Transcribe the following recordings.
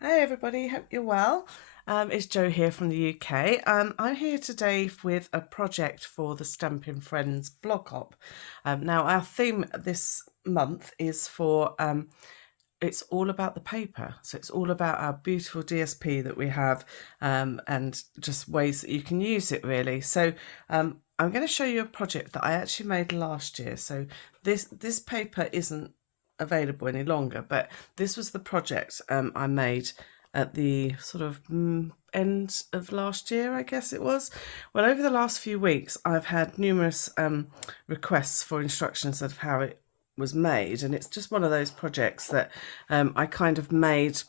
Hey everybody, hope you're well. It's Jo here from the UK. I'm here today with a project for the Stampin' Friends blog hop. Now our theme this month is for it's all about the paper. So it's all about our beautiful DSP that we have and just ways that you can use it really. So I'm going to show you a project that I actually made last year. So this paper isn't available any longer, but this was the project I made at the sort of end of last year, I guess it was. Well, over the last few weeks I've had numerous requests for instructions of how it was made, and it's just one of those projects that I kind of made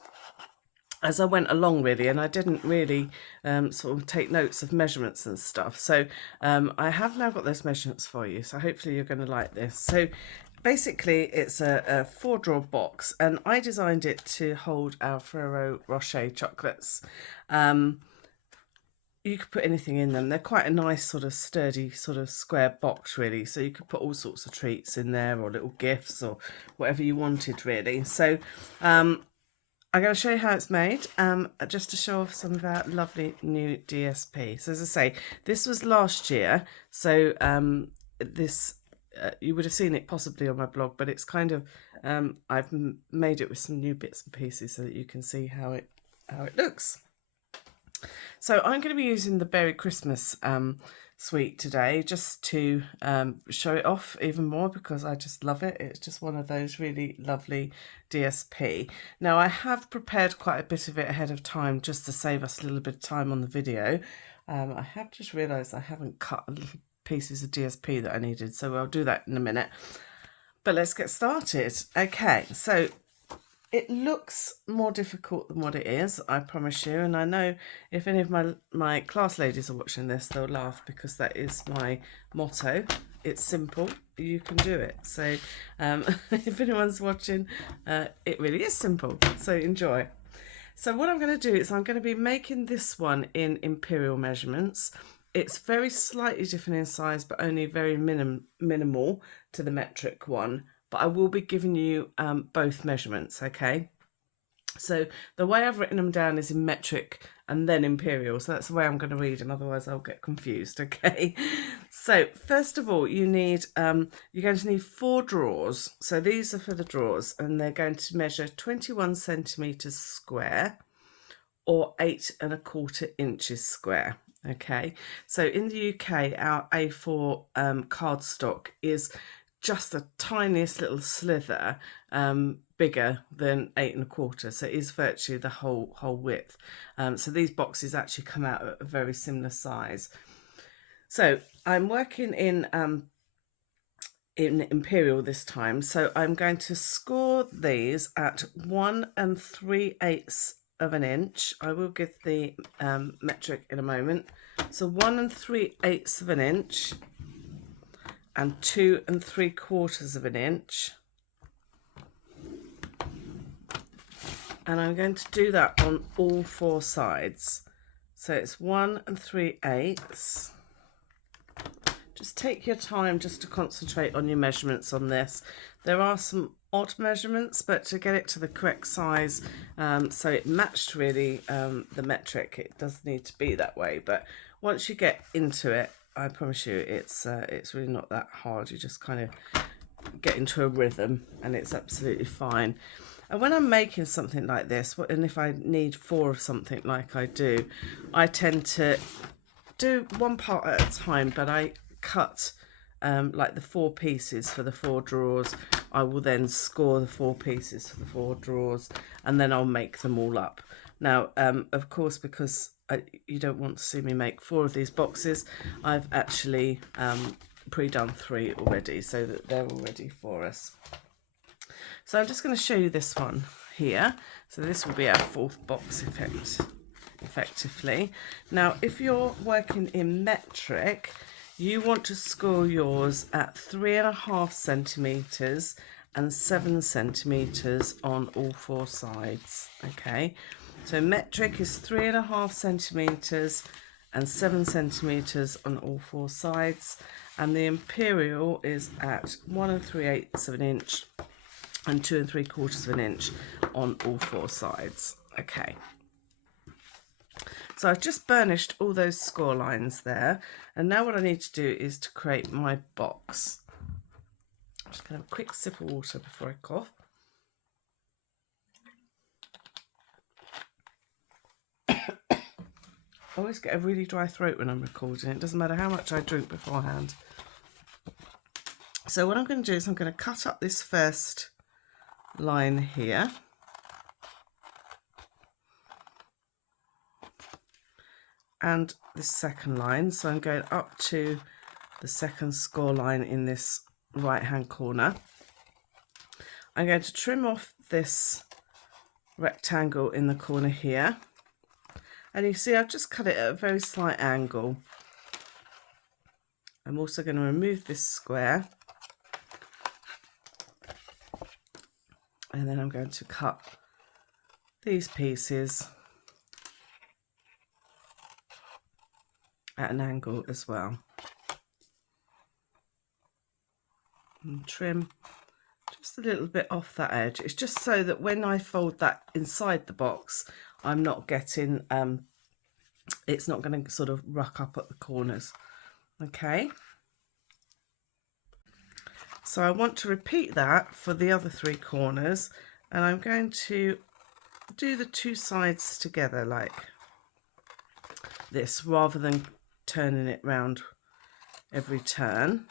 as I went along really, and I didn't really sort of take notes of measurements and stuff. So I have now got those measurements for you, so hopefully you're going to like this. So basically it's a 4-drawer box, and I designed it to hold our Ferrero Rocher chocolates. You could put anything in them. They're quite a nice sort of sturdy sort of square box really, so you could put all sorts of treats in there or little gifts or whatever you wanted really. So I'm going to show you how it's made, just to show off some of our lovely new DSP. So as I say, this was last year, so this you would have seen it possibly on my blog, but it's kind of I've made it with some new bits and pieces so that you can see how it looks. So I'm going to be using the Berry Christmas suite today just to show it off even more, because I just love it. It's just one of those really lovely DSP. Now I have prepared quite a bit of it ahead of time just to save us a little bit of time on the video. I have just realised I haven't cut little pieces of DSP that I needed, so I'll do that in a minute. But let's get started. Okay, so it looks more difficult than what it is, I promise you. And I know if any of my class ladies are watching this, they'll laugh, because that is my motto. It's simple, you can do it. So if anyone's watching, it really is simple. So enjoy. So what I'm going to do is I'm going to be making this one in imperial measurements. It's very slightly different in size, but only very minimal to the metric one. But I will be giving you both measurements, okay? So the way I've written them down is in metric and then imperial. So that's the way I'm going to read them, otherwise I'll get confused, okay? So first of all, you're going to need 4 drawers. So these are for the drawers, and they're going to measure 21 centimetres square or 8¼ inches square. Okay, so in the UK, our A4 cardstock is just the tiniest little slither bigger than 8¼ so it is virtually the whole width. So these boxes actually come out at a very similar size. So I'm working in imperial this time, so I'm going to score these at 1 3/8 of an inch. I will give the metric in a moment. So 1 3/8 of an inch and 2 3/4 of an inch, and I'm going to do that on all 4 sides. So it's 1 3/8. Just take your time just to concentrate on your measurements on this. There are some odd measurements, but to get it to the correct size, so it matched really the metric, it does need to be that way. But once you get into it, I promise you it's really not that hard. You just kind of get into a rhythm and it's absolutely fine. And when I'm making something like this, and if I need 4 of something like I do, I tend to do one part at a time, but I cut like the 4 pieces for the 4 drawers. I will then score the 4 pieces for the 4 drawers, and then I'll make them all up. Now of course, because you don't want to see me make 4 of these boxes, I've actually pre-done 3 already, so that they're all ready for us. So I'm just going to show you this one here. So this will be our 4th box effectively. Now if you're working in metric, you want to score yours at 3½ centimetres and 7 centimetres on all 4 sides. Okay, so metric is 3½ centimetres and 7 centimetres on all 4 sides, and the imperial is at 1 3/8 of an inch and 2 3/4 of an inch on all 4 sides. Okay. So I've just burnished all those score lines there, and now what I need to do is to create my box. I'm just going to have a quick sip of water before I cough. I always get a really dry throat when I'm recording. It doesn't matter how much I drink beforehand. So what I'm going to do is I'm going to cut up this first line here. And this second line, so I'm going up to the second score line in this right hand corner. I'm going to trim off this rectangle in the corner here, and you see I've just cut it at a very slight angle. I'm also going to remove this square, and then I'm going to cut these pieces at an angle as well, and trim just a little bit off that edge. It's just so that when I fold that inside the box, I'm not getting it's not going to sort of ruck up at the corners. Okay, so I want to repeat that for the other 3 corners, and I'm going to do the 2 sides together like this rather than turning it round every turn.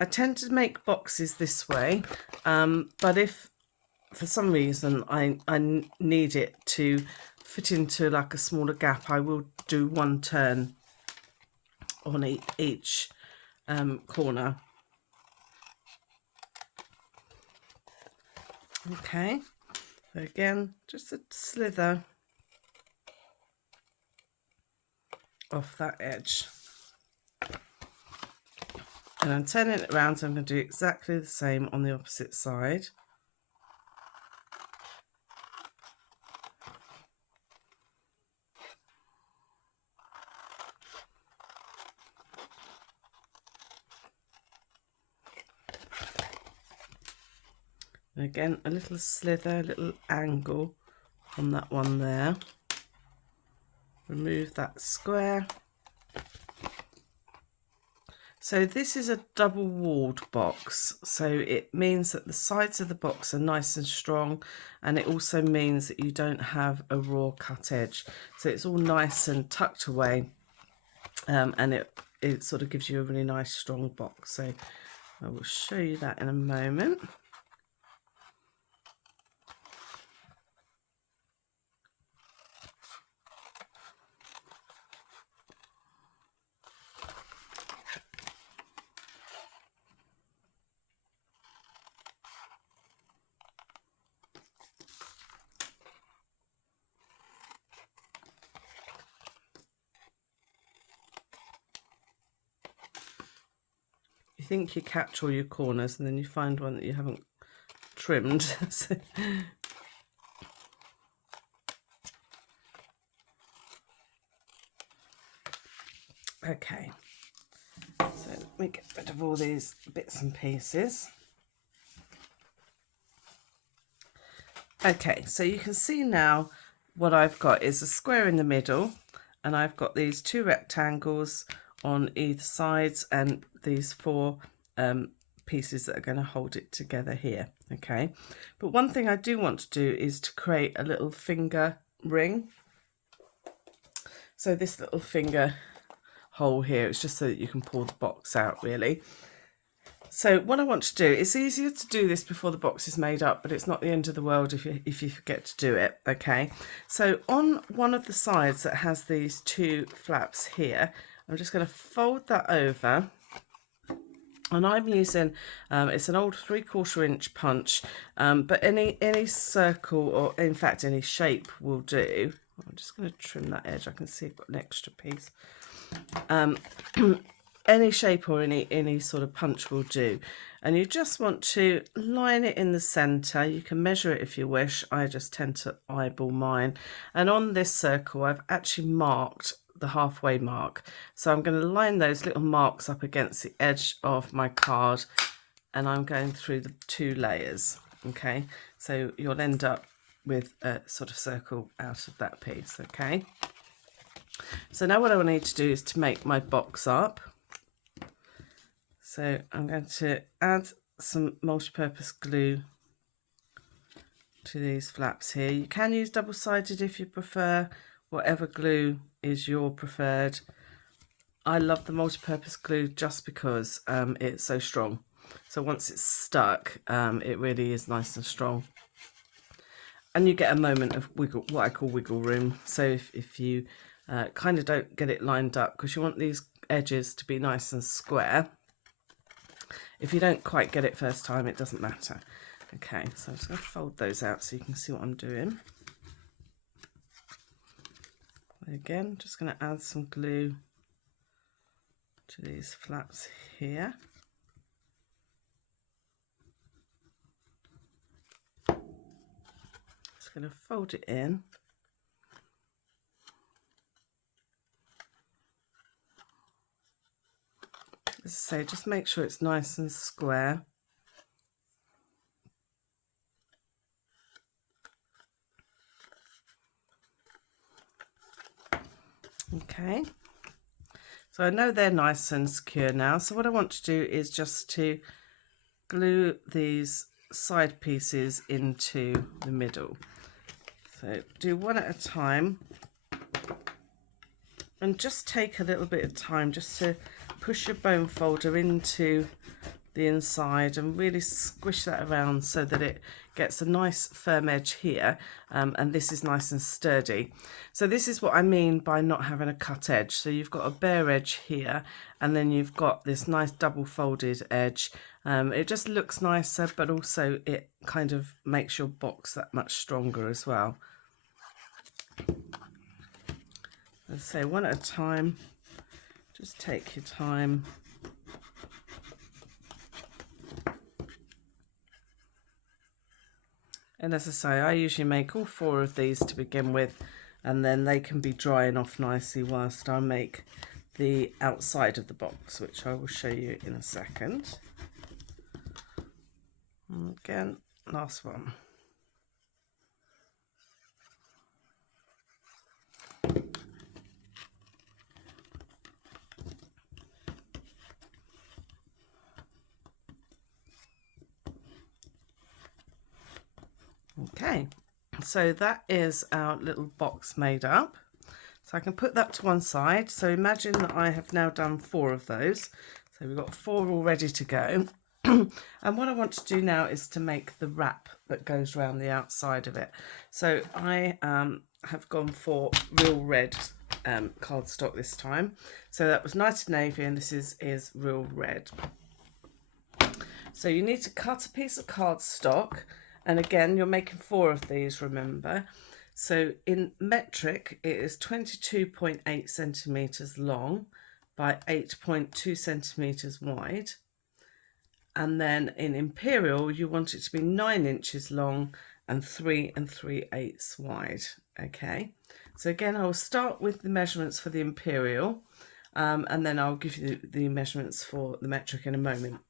I tend to make boxes this way, but if for some reason I need it to fit into like a smaller gap, I will do 1 turn on each corner. Okay, so again, just a slither off that edge. And I'm turning it around, so I'm going to do exactly the same on the opposite side. And again, a little slither, a little angle on that one there. Remove that square. So this is a double walled box, so it means that the sides of the box are nice and strong, and it also means that you don't have a raw cut edge, so it's all nice and tucked away, and it sort of gives you a really nice strong box. So I will show you that in a moment. You think you catch all your corners and then you find one that you haven't trimmed. So, okay, so let me get rid of all these bits and pieces. Okay, so you can see now what I've got is a square in the middle, and I've got these 2 rectangles on either sides, and these 4 pieces that are going to hold it together here. Okay, but one thing I do want to do is to create a little finger ring. So this little finger hole here, it's just so that you can pull the box out really. So what I want to do, it's easier to do this before the box is made up, but it's not the end of the world if you forget to do it. Okay, so on one of the sides that has these 2 flaps here, I'm just going to fold that over, and I'm using it's an old 3/4 inch punch, but any circle, or in fact any shape will do. I'm just going to trim that edge. I can see I've got an extra piece. Any shape or any sort of punch will do, and you just want to line it in the center. You can measure it if you wish. I just tend to eyeball mine, and on this circle I've actually marked the halfway mark, so I'm going to line those little marks up against the edge of my card, and I'm going through the 2 layers. Okay, so you'll end up with a sort of circle out of that piece. Okay, so now what I need to do is to make my box up. So I'm going to add some multi-purpose glue to these flaps here. You can use double-sided if you prefer, whatever glue is your preferred. I love the multi-purpose glue just because it's so strong. So once it's stuck, it really is nice and strong. And you get a moment of wiggle, what I call wiggle room. So if you kind of don't get it lined up, because you want these edges to be nice and square. If you don't quite get it first time, it doesn't matter. Okay, so I'm just going to fold those out so you can see what I'm doing. Again, just going to add some glue to these flaps here. Just going to fold it in. As I say, just make sure it's nice and square. Okay, so I know they're nice and secure now, so what I want to do is just to glue these side pieces into the middle. So do one at a time, and just take a little bit of time just to push your bone folder into the inside and really squish that around so that it gets a nice firm edge here, and this is nice and sturdy. So this is what I mean by not having a cut edge. So you've got a bare edge here, and then you've got this nice double folded edge. It just looks nicer, but also it kind of makes your box that much stronger as well. Let's say one at a time, just take your time. And as I say, I usually make all 4 of these to begin with, and then they can be drying off nicely whilst I make the outside of the box, which I will show you in a second. And again, last one. Okay, so that is our little box made up. So I can put that to one side. So imagine that I have now done 4 of those. So we've got 4 all ready to go. And what I want to do now is to make the wrap that goes around the outside of it. So I have gone for real red cardstock this time. So that was nice navy, and this is real red. So you need to cut a piece of cardstock. And again, you're making 4 of these, remember. So in metric, it is 22.8 centimetres long by 8.2 centimetres wide. And then in imperial, you want it to be 9 inches long and 3 3/8 wide. Okay. So again, I will start with the measurements for the imperial, and then I'll give you the measurements for the metric in a moment.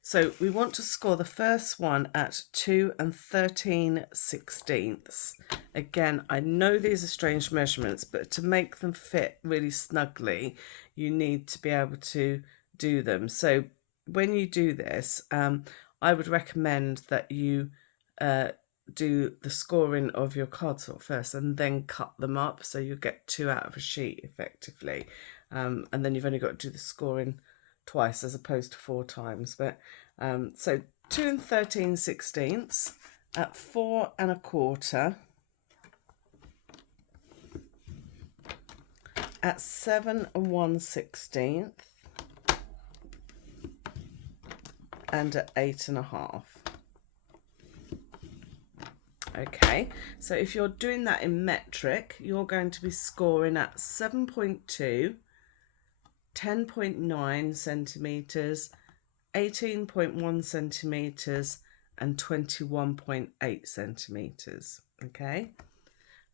So we want to score the first one at 2 13/16. Again, I know these are strange measurements, but to make them fit really snugly, you need to be able to do them. So when you do this, I would recommend that you do the scoring of your cardstock first and then cut them up, so you get 2 out of a sheet effectively, and then you've only got to do the scoring twice as opposed to 4 times. But so 2 13/16 at 4 1/4, at 7 1/16, and at 8 1/2. Okay, so if you're doing that in metric, you're going to be scoring at 7.2, 10.9 centimetres, 18.1 centimetres, and 21.8 centimetres. Okay,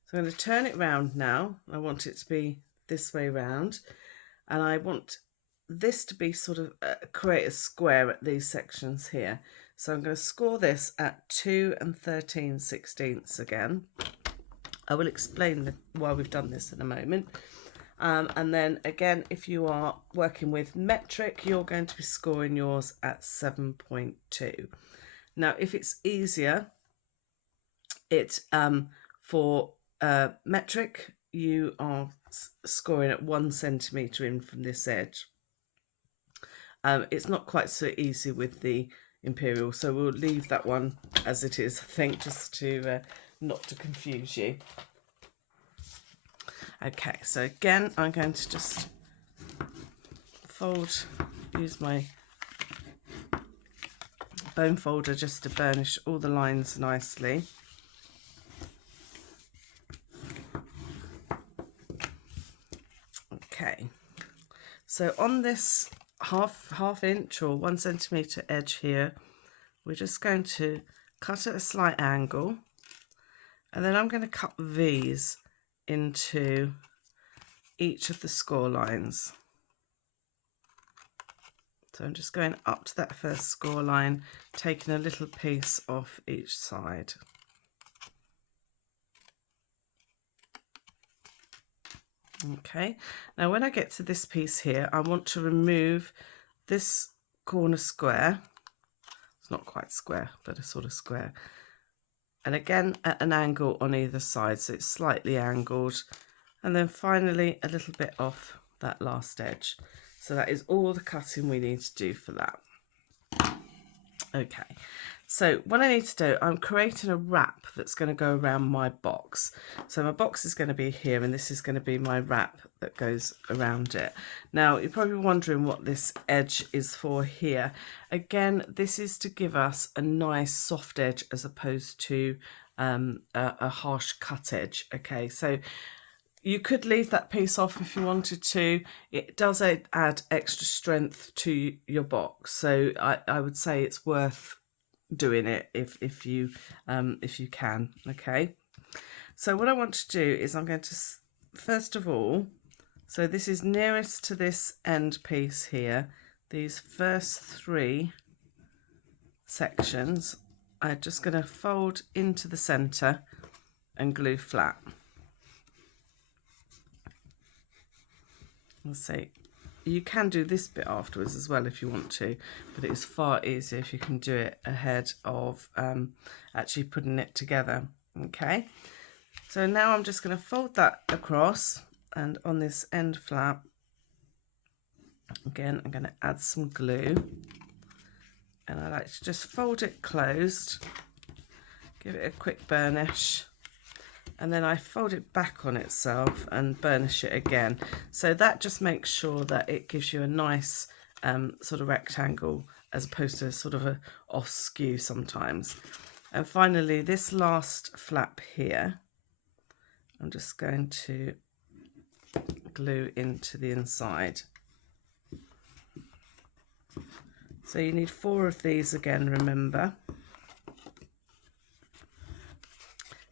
so I'm going to turn it round now. I want it to be this way round, and I want this to be sort of create a square at these sections here. So I'm going to score this at 2 13/16 again. I will explain why we've done this in a moment. And then again, if you are working with metric, you're going to be scoring yours at 7.2. Now, if it's easier, for metric, you are scoring at 1 centimetre in from this edge. It's not quite so easy with the imperial, so we'll leave that one as it is, I think, just to not to confuse you. Okay, so again, I'm going to just use my bone folder just to burnish all the lines nicely. Okay, so on this half inch or 1 centimetre edge here, we're just going to cut at a slight angle, and then I'm going to cut V's into each of the score lines. So I'm just going up to that first score line, taking a little piece off each side. Okay, now when I get to this piece here, I want to remove this corner square. It's not quite square, but a sort of square. And again, at an angle on either side, so it's slightly angled. And then finally, a little bit off that last edge. So that is all the cutting we need to do for that. Okay, so what I need to do, I'm creating a wrap that's going to go around my box. So my box is going to be here, and this is going to be my wrap that goes around it. Now, you're probably wondering what this edge is for here. Again, this is to give us a nice soft edge as opposed to a harsh cut edge. Okay, so you could leave that piece off if you wanted to. It does add extra strength to your box, so I would say it's worth doing it if you can. Okay, so what I want to do is I'm going to first of all, so this is nearest to this end piece here, these first 3 sections I'm just going to fold into the center and glue flat. Let's see, you can do this bit afterwards as well if you want to, but it's far easier if you can do it ahead of actually putting it together. Okay, so now I'm just going to fold that across, and on this end flap again I'm going to add some glue, and I like to just fold it closed, give it a quick burnish, and then I fold it back on itself and burnish it again. So that just makes sure that it gives you a nice sort of rectangle as opposed to sort of a off skew sometimes. And finally, this last flap here, I'm just going to glue into the inside. So you need 4 of these again, remember.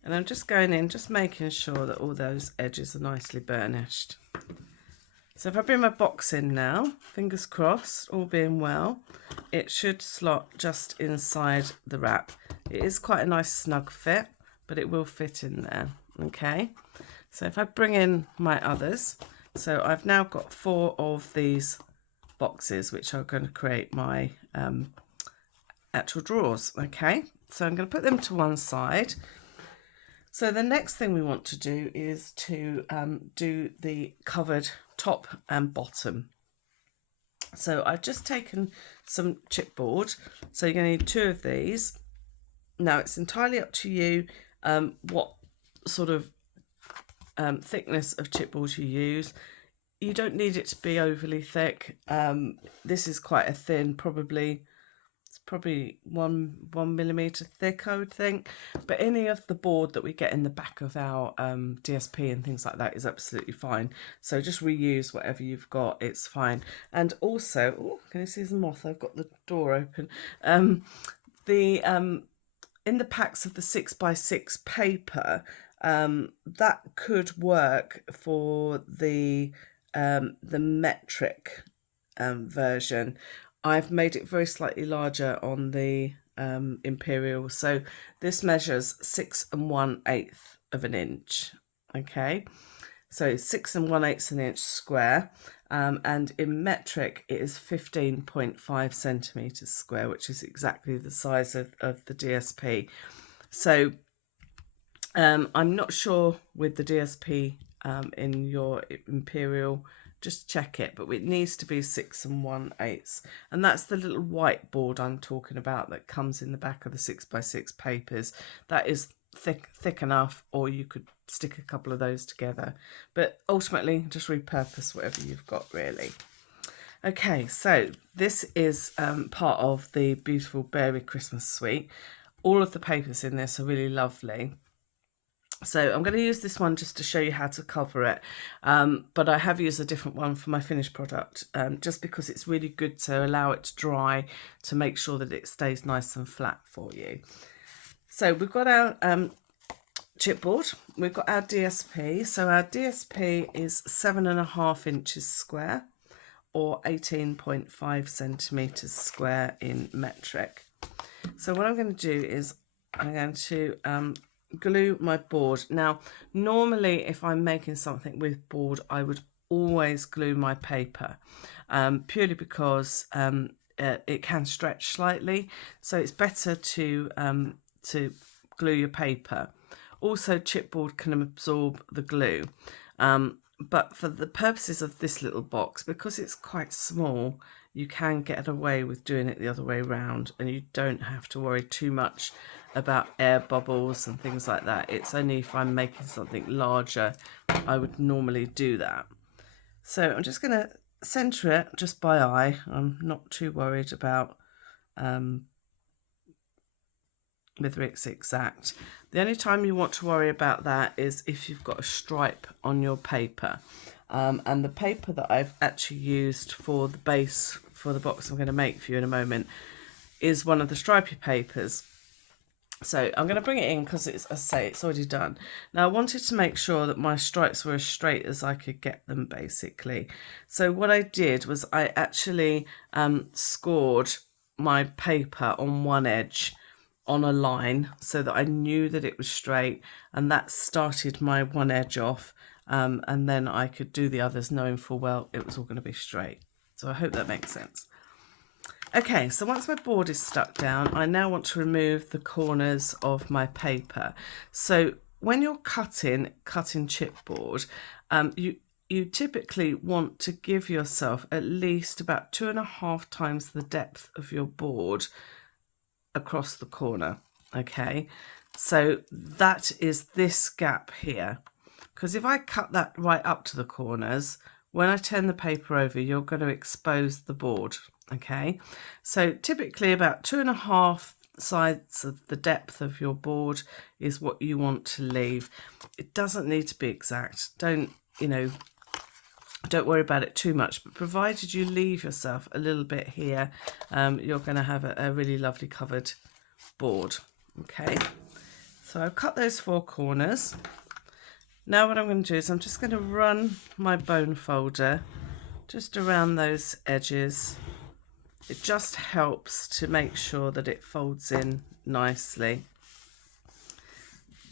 And I'm just going in, just making sure that all those edges are nicely burnished. So if I bring my box in now, fingers crossed, all being well, it should slot just inside the wrap. It is quite a nice snug fit, but it will fit in there. Okay, so if I bring in my others, so I've now got 4 of these boxes which are going to create my actual drawers. Okay, so I'm going to put them to one side. So the next thing we want to do is to do the covered top and bottom. So I've just taken some chipboard. So you're going to need 2 of these. Now it's entirely up to you what sort of thickness of chipboard you use. You don't need it to be overly thick. This is quite a thin, probably 1 millimeter thick, I would think, but any of the board that we get in the back of our DSP and things like that is absolutely fine. So just reuse whatever you've got, it's fine. And also, oh, can you see the moth? I've got the door open. In the packs of the 6x6 paper, that could work for the metric version. I've made it very slightly larger on the imperial. So this measures 6 1/8 of an inch. Okay, so 6 1/8 an inch square, and in metric it is 15.5 centimeters square, which is exactly the size of the DSP. So I'm not sure with the DSP in your imperial, just check it, but it needs to be 6 1/8, and that's the little whiteboard I'm talking about that comes in the back of the 6x6 papers. That is thick enough, or you could stick a couple of those together, but ultimately just repurpose whatever you've got really. Okay, so this is part of the beautiful Berry Christmas suite. All of the papers in this are really lovely. So I'm going to use this one just to show you how to cover it, but I have used a different one for my finished product, just because it's really good to allow it to dry to make sure that it stays nice and flat for you. So we've got our chipboard, we've got our DSP. So our DSP is 7.5 inches square, or 18.5 centimeters square in metric. So what I'm going to do is I'm going to glue my board. Now, normally if I'm making something with board, I would always glue my paper, purely because it can stretch slightly, so it's better to glue your paper. Also, chipboard can absorb the glue, but for the purposes of this little box, because it's quite small, you can get away with doing it the other way around, and you don't have to worry too much about air bubbles and things like that. It's only if I'm making something larger I would normally do that. So I'm just going to centre it just by eye. I'm not too worried about whether it's exact. The only time you want to worry about that is if you've got a stripe on your paper. And the paper that I've actually used for the base for the box I'm going to make for you in a moment is one of the stripy papers. So I'm going to bring it in because it's, as I say, it's already done. Now I wanted to make sure that my stripes were as straight as I could get them, basically. So what I did was I actually scored my paper on one edge on a line so that I knew that it was straight, and that started my one edge off, and then I could do the others knowing full well it was all going to be straight. So I hope that makes sense. Okay, so once my board is stuck down, I now want to remove the corners of my paper. So when you're cutting chipboard, you typically want to give yourself at least about 2.5 times the depth of your board across the corner. Okay, so that is this gap here, because if I cut that right up to the corners, when I turn the paper over, you're going to expose the board. Okay, so typically about 2.5 sides of the depth of your board is what you want to leave. It doesn't need to be exact. Don't worry about it too much, but provided you leave yourself a little bit here, you're going to have a really lovely covered board. Okay, so I've cut those 4 corners. Now what I'm going to do is I'm just going to run my bone folder just around those edges. It just helps to make sure that it folds in nicely.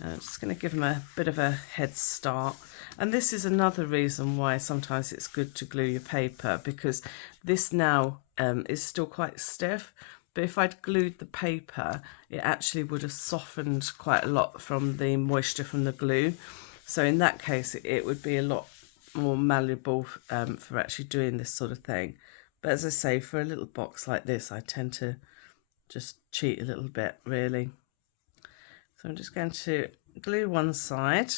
I'm just going to give them a bit of a head start. And this is another reason why sometimes it's good to glue your paper, because this now is still quite stiff. But if I'd glued the paper, it actually would have softened quite a lot from the moisture from the glue. So in that case, it would be a lot more malleable for actually doing this sort of thing. But as I say, for a little box like this, I tend to just cheat a little bit, really. So I'm just going to glue one side,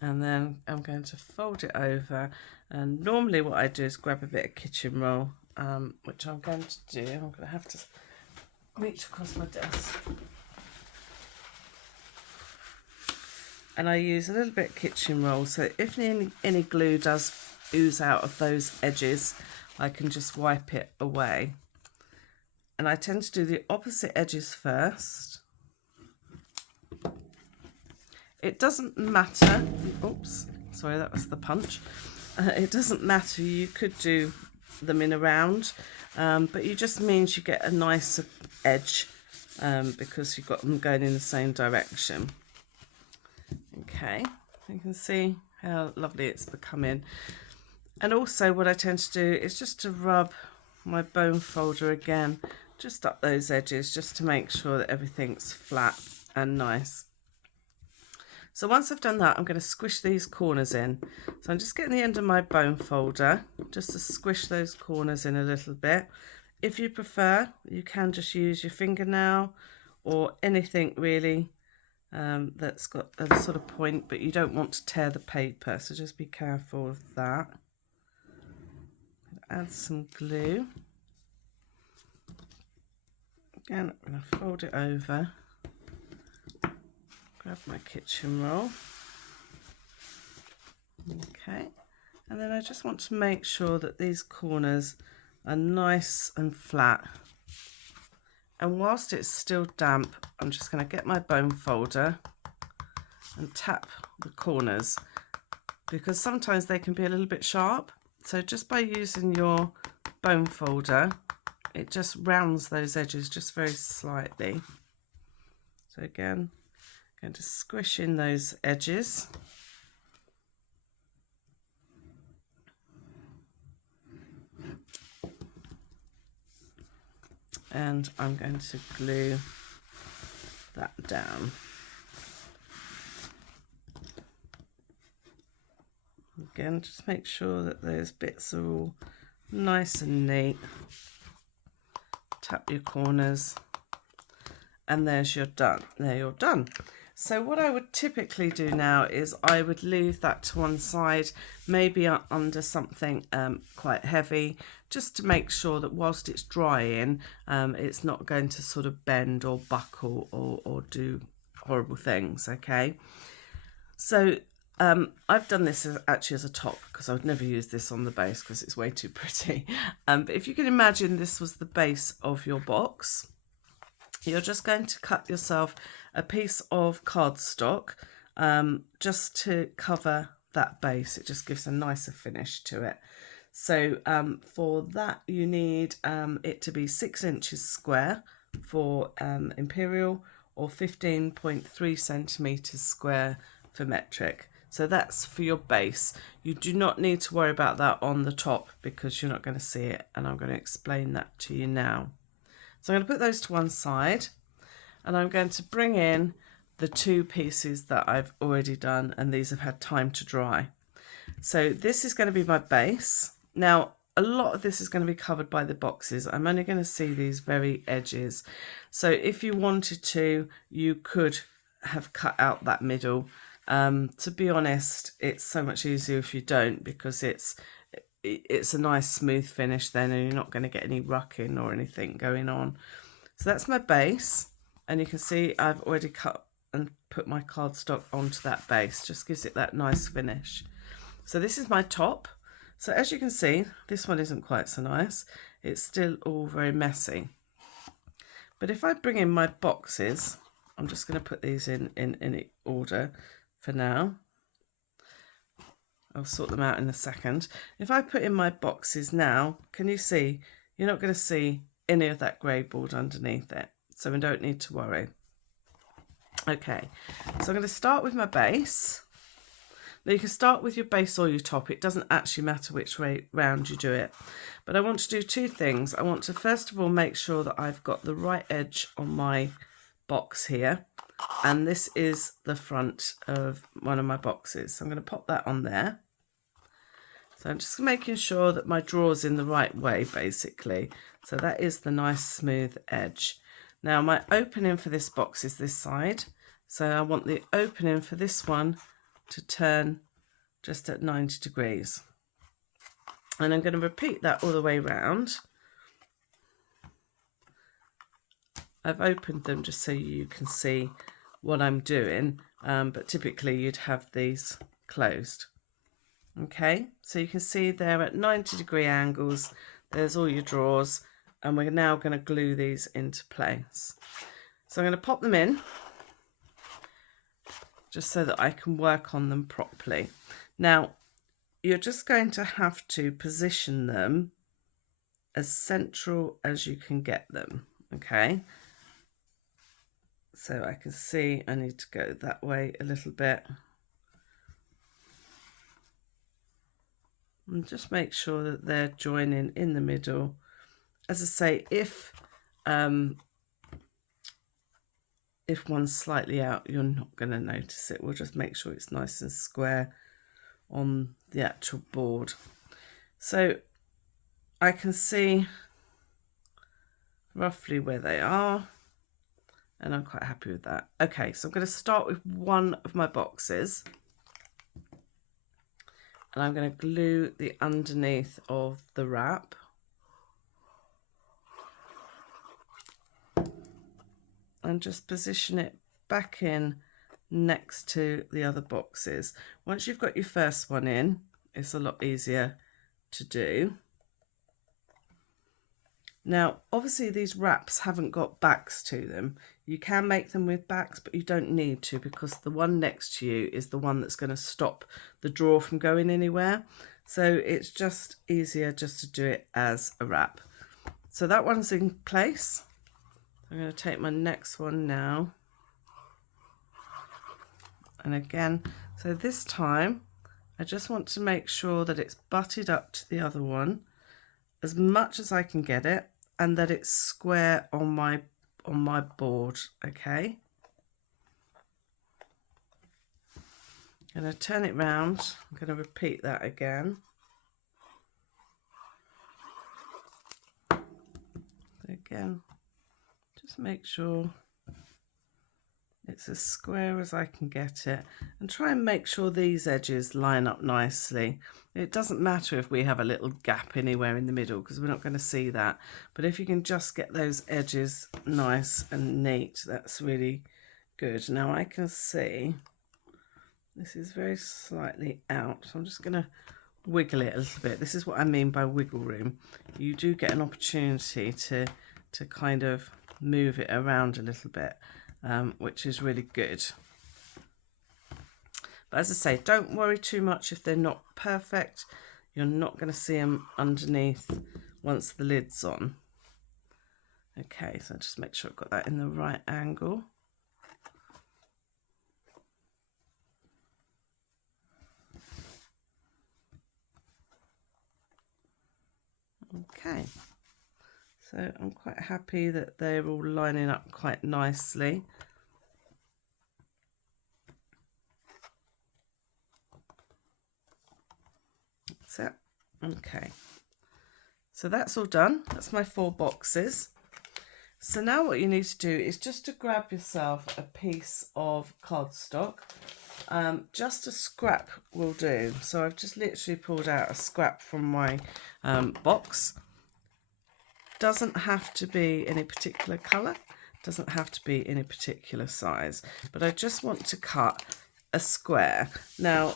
and then I'm going to fold it over. And normally what I do is grab a bit of kitchen roll, which I'm going to do. I'm going to have to reach across my desk. And I use a little bit of kitchen roll, so if any glue does ooze out of those edges, I can just wipe it away. And I tend to do the opposite edges first. It doesn't matter, oops, sorry, that was the punch. It doesn't matter, you could do them in a round, but it just means you get a nicer edge because you've got them going in the same direction. Okay, you can see how lovely it's becoming. And also what I tend to do is just to rub my bone folder again, just up those edges, just to make sure that everything's flat and nice. So once I've done that, I'm going to squish these corners in. So I'm just getting the end of my bone folder, just to squish those corners in a little bit. If you prefer, you can just use your fingernail or anything really that's got a sort of point, but you don't want to tear the paper, so just be careful of that. Add some glue. Again, I'm going to fold it over, grab my kitchen roll. Okay, and then I just want to make sure that these corners are nice and flat. And whilst it's still damp, I'm just going to get my bone folder and tap the corners, because sometimes they can be a little bit sharp. So just by using your bone folder, it just rounds those edges just very slightly. So again, I'm going to squish in those edges. And I'm going to glue that down. Again, just make sure that those bits are all nice and neat. Tap your corners, and there's your done. There you're done. So what I would typically do now is I would leave that to one side, maybe under something quite heavy, just to make sure that whilst it's drying, it's not going to sort of bend or buckle or do horrible things. Okay, so I've done this actually as a top, because I would never use this on the base because it's way too pretty. But if you can imagine this was the base of your box, you're just going to cut yourself a piece of cardstock just to cover that base. It just gives a nicer finish to it. So for that you need it to be 6 inches square for imperial, or 15.3 centimeters square for metric. So that's for your base. You do not need to worry about that on the top, because you're not going to see it, and I'm going to explain that to you now. So I'm going to put those to one side, and I'm going to bring in the 2 pieces that I've already done, and these have had time to dry. So this is going to be my base. Now, a lot of this is going to be covered by the boxes. I'm only going to see these very edges. So if you wanted to, you could have cut out that middle. To be honest, it's so much easier if you don't, because it's a nice smooth finish then, and you're not going to get any rucking or anything going on. So that's my base, and you can see I've already cut and put my cardstock onto that base. Just gives it that nice finish. So this is my top. So as you can see, this one isn't quite so nice. It's still all very messy. But if I bring in my boxes, I'm just going to put these in order for now. I'll sort them out in a second. If I put in my boxes now, can you see? You're not going to see any of that grey board underneath it, so we don't need to worry. Okay, so I'm going to start with my base. Now you can start with your base or your top. It doesn't actually matter which way round you do it. But I want to do 2 things. I want to first of all make sure that I've got the right edge on my box here. And this is the front of one of my boxes. So I'm going to pop that on there. So I'm just making sure that my draw's in the right way, basically. So that is the nice smooth edge. Now my opening for this box is this side. So I want the opening for this one to turn just at 90 degrees. And I'm going to repeat that all the way around. I've opened them just so you can see what I'm doing, but typically you'd have these closed. Okay, so you can see they're at 90-degree angles. There's all your drawers, and we're now going to glue these into place. So I'm going to pop them in just so that I can work on them properly. Now, you're just going to have to position them as central as you can get them, okay? So I can see I need to go that way a little bit. And just make sure that they're joining in the middle. As I say, if one's slightly out, you're not going to notice it. We'll just make sure it's nice and square on the actual board. So I can see roughly where they are, and I'm quite happy with that. Okay, so I'm going to start with one of my boxes, and I'm going to glue the underneath of the wrap. And just position it back in next to the other boxes. Once you've got your first one in, it's a lot easier to do. Now, obviously these wraps haven't got backs to them. You can make them with backs, but you don't need to, because the one next to you is the one that's going to stop the drawer from going anywhere. So it's just easier just to do it as a wrap. So that one's in place. I'm going to take my next one now. And again, so this time I just want to make sure that it's butted up to the other one as much as I can get it, and that it's square on my board, okay? I'm going to turn it round. I'm going to repeat that again. Again, just make sure it's as square as I can get it, and try and make sure these edges line up nicely. It doesn't matter if we have a little gap anywhere in the middle, because we're not going to see that, but if you can just get those edges nice and neat, that's really good. Now I can see this is very slightly out, so I'm just going to wiggle it a little bit. This is what I mean by wiggle room. You do get an opportunity to kind of move it around a little bit, which is really good. But as I say, don't worry too much if they're not perfect. You're not going to see them underneath once the lid's on. Okay, so just make sure I've got that in the right angle. Okay, so I'm quite happy that they're all lining up quite nicely. That's it. Okay, so that's all done. That's my 4 boxes. So now what you need to do is just to grab yourself a piece of cardstock. Just a scrap will do. So I've just literally pulled out a scrap from my box. Doesn't have to be any particular colour, doesn't have to be any particular size, but I just want to cut a square. Now,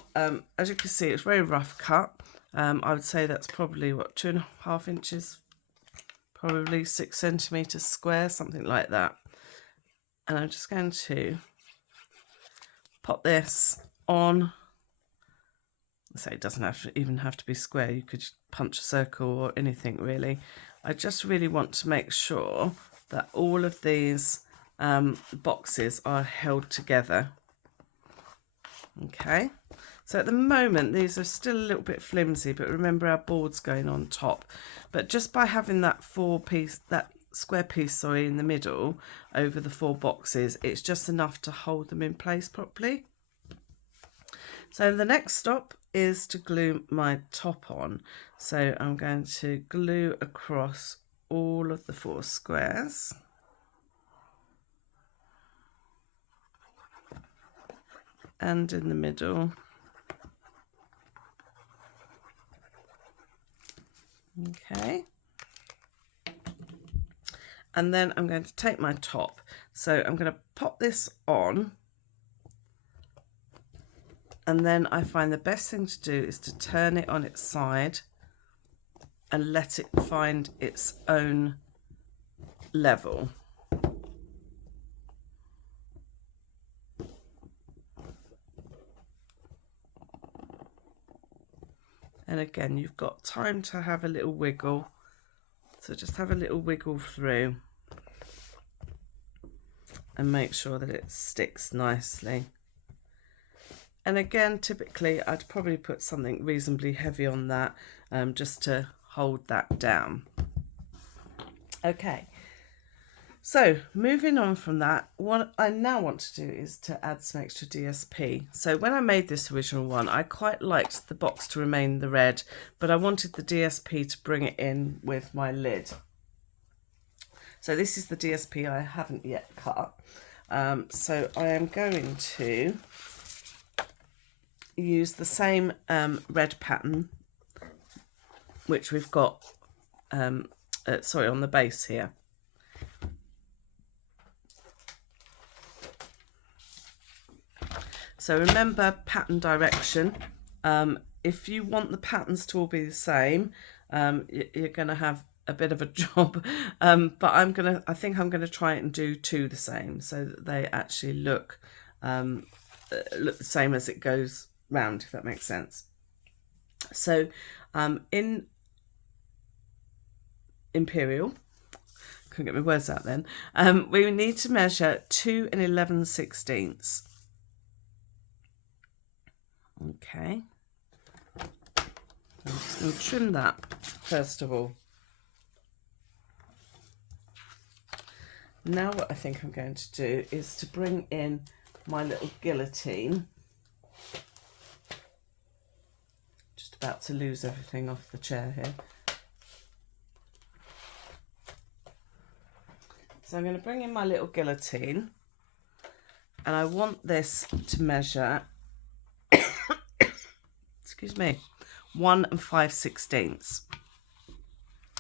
as you can see, it's very rough cut. I would say that's probably, what, 2.5 inches, probably 6 centimetres square, something like that. And I'm just going to pop this on. So it doesn't even have to be square. You could punch a circle or anything really. I just really want to make sure that all of these boxes are held together. Okay, so at the moment these are still a little bit flimsy, but remember our board's going on top. But just by having that square piece, in the middle over the 4 boxes, it's just enough to hold them in place properly. So the next stop is to glue my top on. So I'm going to glue across all of the 4 squares. And in the middle. Okay. And then I'm going to take my top. So I'm going to pop this on. And then I find the best thing to do is to turn it on its side and let it find its own level. And again, you've got time to have a little wiggle So just have a little wiggle through and make sure that it sticks nicely. And again, typically I'd probably put something reasonably heavy on that, just to hold that down. Okay, so moving on from that, what I now want to do is to add some extra DSP. So when I made this original one, I quite liked the box to remain the red, but I wanted the DSP to bring it in with my lid. So this is the DSP I haven't yet cut. So I am going to use the same red pattern, which we've got, sorry, on the base here. So remember pattern direction. If you want the patterns to all be the same, you're going to have a bit of a job, but I think I'm going to try and do two the same, so that they actually look the same as it goes round, if that makes sense. So in Imperial, couldn't get my words out then, we need to measure 2 11/16. Okay, I'm just going to trim that first of all. Now what I think I'm going to do is to bring in my little guillotine. Just about to lose everything off the chair here. So I'm going to bring in my little guillotine, and I want this to measure, excuse me, 1 5/16.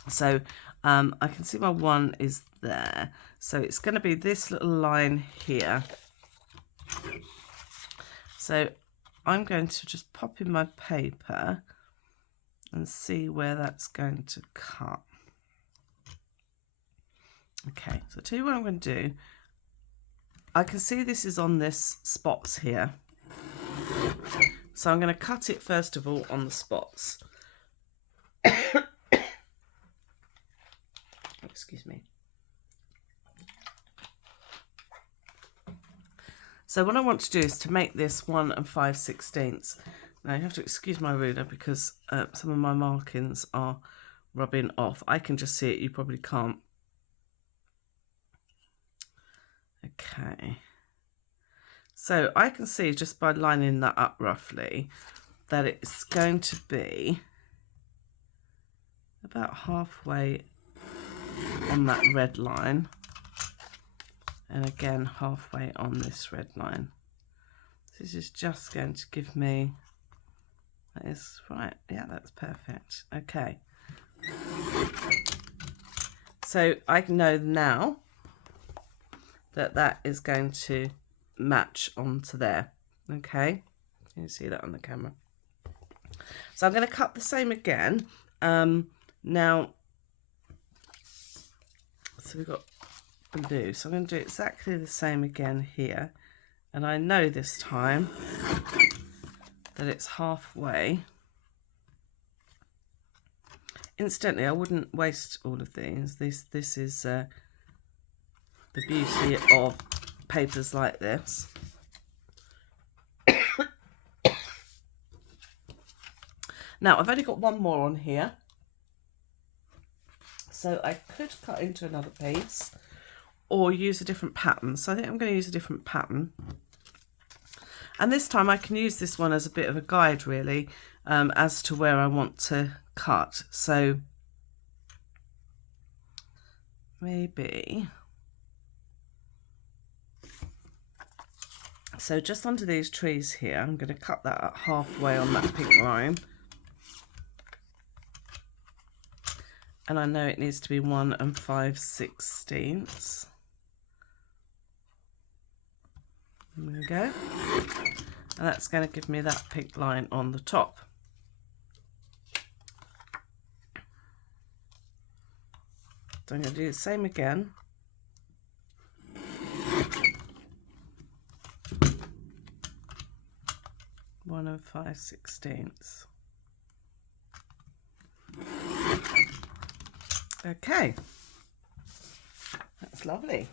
So I can see my 1 is there. So it's going to be this little line here. So I'm going to just pop in my paper and see where that's going to cut. Okay, so I'll tell you what I'm going to do. I can see this is on this spots here. So I'm going to cut it first of all on the spots. Excuse me. So what I want to do is to make this 1 5/16. Now you have to excuse my ruler because some of my markings are rubbing off. I can just see it, you probably can't. Okay. So I can see just by lining that up roughly that it's going to be about halfway on that red line, and again halfway on this red line. This is just going to give me, that is right, yeah, that's perfect. Okay, so I know now that that is going to match onto there. Okay, you can see that on the camera. So I'm going to cut the same again. Now, so we've got blue, so I'm going to do exactly the same again here, and I know this time that it's halfway. Incidentally, I wouldn't waste all of these. This is the beauty of papers like this. Now I've only got one more on here, so I could cut into another piece or use a different pattern. So I think I'm going to use a different pattern, and this time I can use this one as a bit of a guide really, as to where I want to cut. So maybe, so just under these trees here, I'm going to cut that at halfway on that pink line. And I know it needs to be 1 5/16. There we go. And that's going to give me that pink line on the top. So I'm going to do the same again. One 5/16. Okay, that's lovely.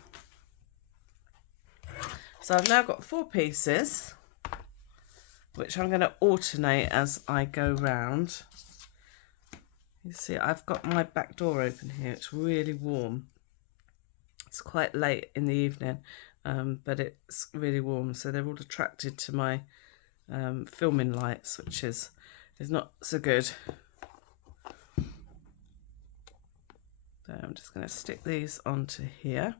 So I've now got 4 pieces, which I'm going to alternate as I go round. You see, I've got my back door open here. It's really warm. It's quite late in the evening, but it's really warm, so they're all attracted to my filming lights, which is not so good. So I'm just going to stick these onto here.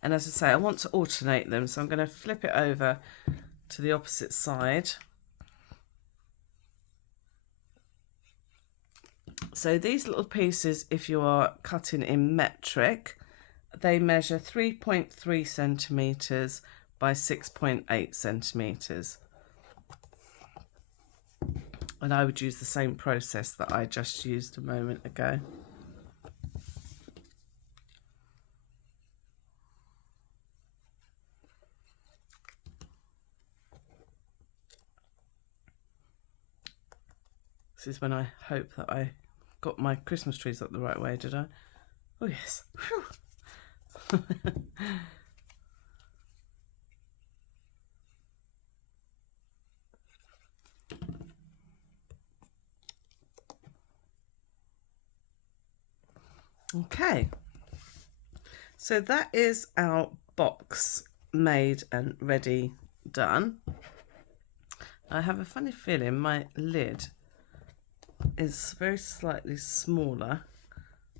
And as I say, I want to alternate them, so I'm going to flip it over to the opposite side. So these little pieces, if you are cutting in metric, they measure 3.3 centimetres by 6.8 centimetres. And I would use the same process that I just used a moment ago. This is when I hope that I got my Christmas trees up the right way, did I? Oh yes. Okay, so that is our box made and ready, done. I have a funny feeling my lid is very slightly smaller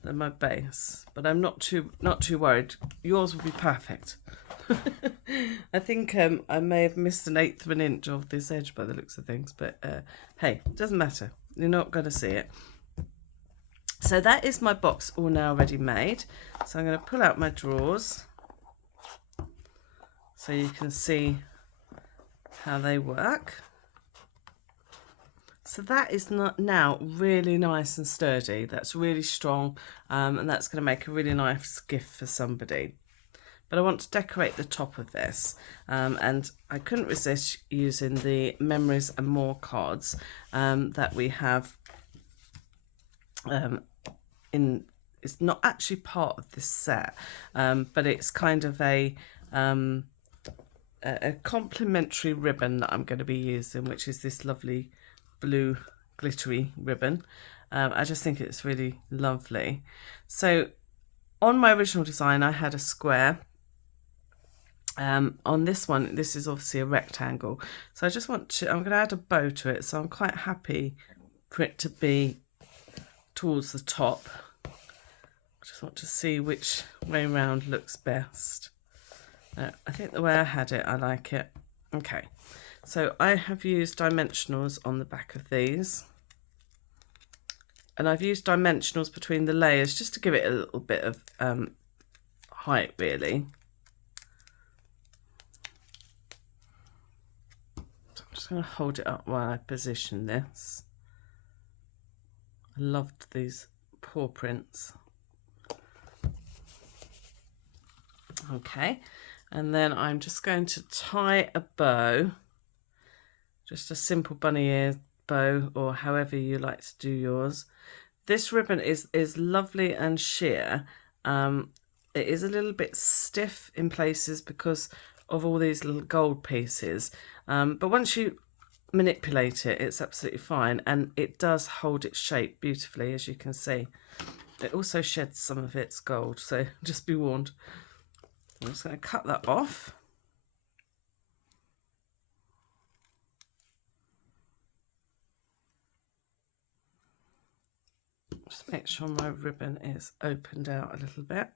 than my base, but I'm not too worried. Yours will be perfect. I think I may have missed 1/8 of an inch of this edge by the looks of things, but hey, it doesn't matter. You're not going to see it. So that is my box all now ready made. So I'm going to pull out my drawers so you can see how they work. So that is now really nice and sturdy. That's really strong, and that's going to make a really nice gift for somebody. But I want to decorate the top of this, and I couldn't resist using the Memories and More cards that we have it's not actually part of this set, but it's kind of a complimentary ribbon that I'm going to be using, which is this lovely blue glittery ribbon. I just think it's really lovely. So on my original design I had a square. On this one, this is obviously a rectangle, so I just want to, I'm going to add a bow to it, so I'm quite happy for it to be towards the top. I just want to see which way round looks best. I think the way I had it, I like it. Okay, so I have used dimensionals on the back of these, and I've used dimensionals between the layers just to give it a little bit of height, really. So I'm just going to hold it up while I position this. I loved these paw prints. Okay, and then I'm just going to tie a bow, just a simple bunny ear bow, or however you like to do yours. This ribbon is lovely and sheer. It is a little bit stiff in places because of all these little gold pieces, but once you manipulate it, it's absolutely fine, and it does hold its shape beautifully, as you can see. It also sheds some of its gold, so just be warned. I'm just going to cut that off. Just make sure my ribbon is opened out a little bit.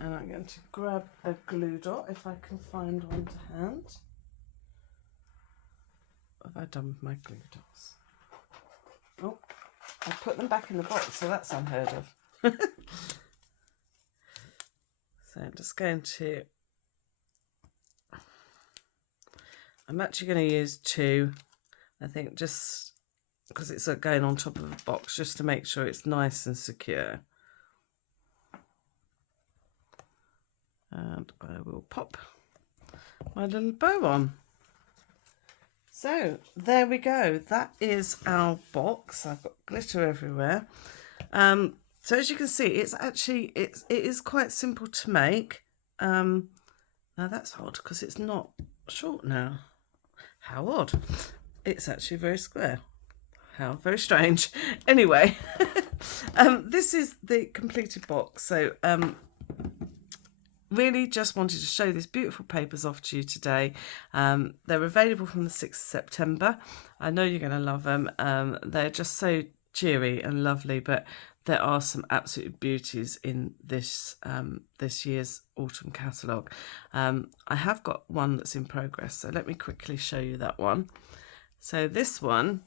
And I'm going to grab a glue dot if I can find one to hand. What have I done with my glue dots? Oh, I put them back in the box, so that's unheard of. So I'm just going to, I'm actually going to use 2, I think, just because it's going on top of a box, just to make sure it's nice and secure. And I will pop my little bow on. So there we go. That is our box. I've got glitter everywhere. So as you can see, it's actually it is quite simple to make. Now that's odd because it's not short now. How odd! It's actually very square. How very strange. Anyway, this is the completed box. So really just wanted to show these beautiful papers off to you today. They're available from the 6th of September. I know you're going to love them. They're just so cheery and lovely, but there are some absolute beauties in this this year's autumn catalogue. I have got one that's in progress, so let me quickly show you that one. So this one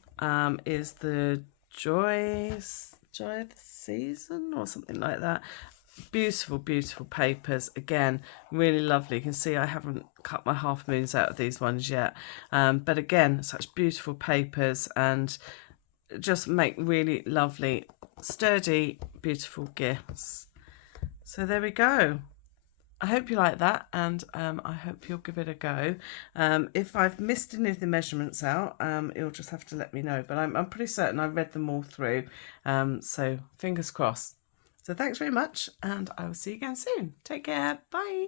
is the Joy of the Season or something like that. Beautiful, beautiful papers. Again, really lovely. You can see I haven't cut my half moons out of these ones yet. But again, such beautiful papers and just make really lovely, sturdy, beautiful gifts. So there we go. I hope you like that, and I hope you'll give it a go. If I've missed any of the measurements out, you'll just have to let me know. But I'm pretty certain I read them all through. So fingers crossed. So thanks very much, and I will see you again soon. Take care. Bye.